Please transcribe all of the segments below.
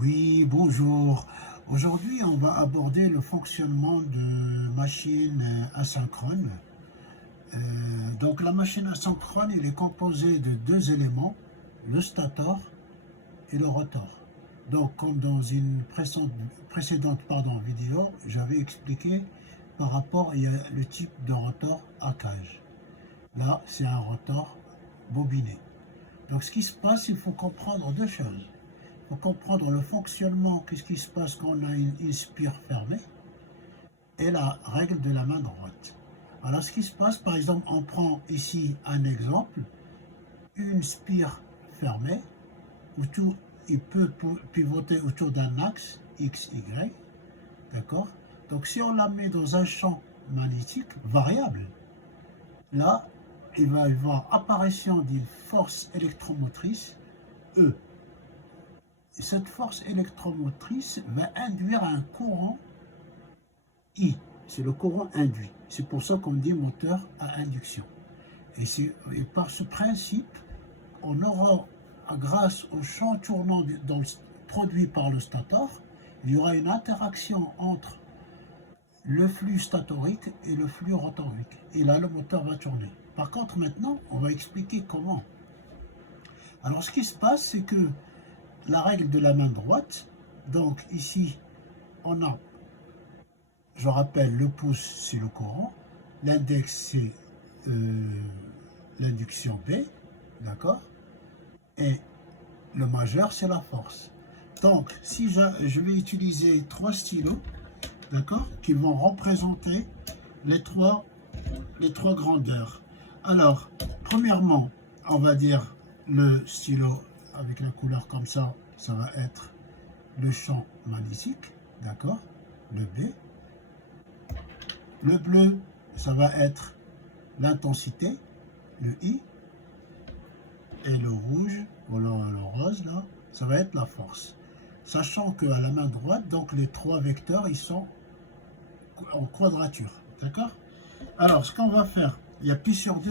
Oui, bonjour. Aujourd'hui, on va aborder le fonctionnement de machines asynchrones. Donc, la machine asynchrone, elle est composée de deux éléments, le stator et le rotor. Donc, comme dans une précédente vidéo, j'avais expliqué par rapport à le type de rotor à cage. Là, c'est un rotor bobiné. Donc, ce qui se passe, il faut comprendre deux choses. Pour comprendre le fonctionnement, qu'est-ce qui se passe quand on a une spire fermée, et la règle de la main droite. Alors, ce qui se passe, par exemple, on prend ici un exemple, une spire fermée, où tout, il peut pivoter autour d'un axe X, Y, d'accord? Donc, si on la met dans un champ magnétique variable, là, il va y avoir apparition d'une force électromotrice, E. Et cette force électromotrice va induire un courant I. C'est le courant induit. C'est pour ça qu'on dit moteur à induction. Et par ce principe, on aura, grâce au champ tournant produit par le stator, il y aura une interaction entre le flux statorique et le flux rotorique. Et là, le moteur va tourner. Par contre, maintenant, on va expliquer comment. Alors, ce qui se passe, c'est que la règle de la main droite, donc ici, on a, je rappelle, le pouce, c'est le courant, l'index, c'est l'induction B, d'accord, et le majeur, c'est la force. Donc, si je vais utiliser trois stylos, d'accord, qui vont représenter les trois grandeurs. Alors, premièrement, on va dire le stylo avec la couleur comme ça va être le champ magnétique, d'accord, le B. Le bleu, ça va être l'intensité, le I. Et le rouge, ou le rose, là, ça va être la force. Sachant qu'à la main droite, donc les trois vecteurs, ils sont en quadrature, d'accord? Alors, ce qu'on va faire, il y a pi sur 2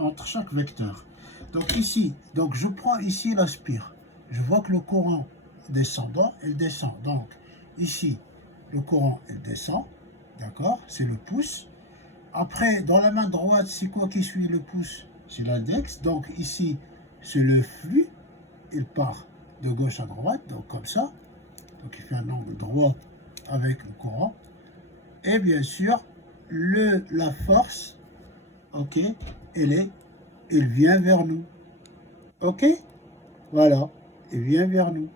entre chaque vecteur. Donc ici, donc je prends ici la spire. Je vois que le courant descendant, il descend. Donc ici, le courant, il descend. D'accord? C'est le pouce. Après, dans la main droite, c'est quoi qui suit le pouce? C'est l'index. Donc ici, c'est le flux. Il part de gauche à droite, donc comme ça. Donc il fait un angle droit avec le courant. Et bien sûr, la force, ok, elle vient vers nous. Ok? Voilà, elle vient vers nous.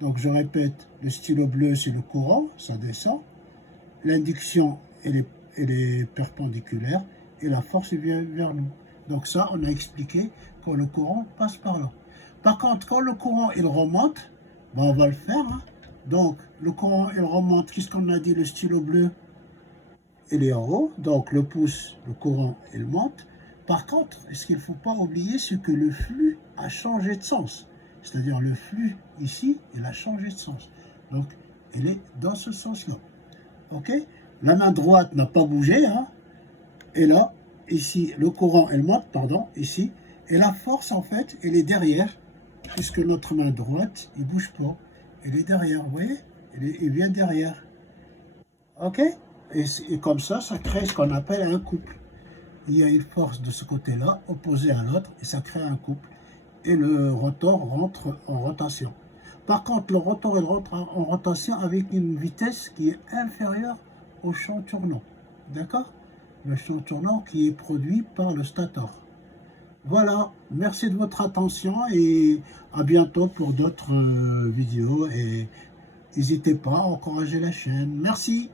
Donc je répète, le stylo bleu, c'est le courant, ça descend. L'induction, elle est perpendiculaire et la force vient vers nous. Donc ça, on a expliqué quand le courant passe par là. Par contre, quand le courant, il remonte, ben on va le faire. Hein. Donc, le courant, il remonte. Qu'est-ce qu'on a dit? Le stylo bleu, il est en haut. Donc, le pouce, le courant, il monte. Par contre, ce qu'il ne faut pas oublier, c'est que le flux a changé de sens. C'est-à-dire, le flux, ici, il a changé de sens. Donc, il est dans ce sens-là. Ok? La main droite n'a pas bougé. Hein? Et là, ici, le courant, elle monte, pardon, ici. Et la force, en fait, elle est derrière. Puisque notre main droite, il ne bouge pas. Elle est derrière, vous voyez? Il vient derrière. Ok? Et comme ça crée ce qu'on appelle un couple. Il y a une force de ce côté-là, opposée à l'autre, et ça crée un couple. Et le rotor rentre en rotation. Par contre, le rotor il rentre en rotation avec une vitesse qui est inférieure au champ tournant. D'accord? Le champ tournant qui est produit par le stator. Voilà, merci de votre attention et à bientôt pour d'autres vidéos. Et n'hésitez pas à encourager la chaîne. Merci.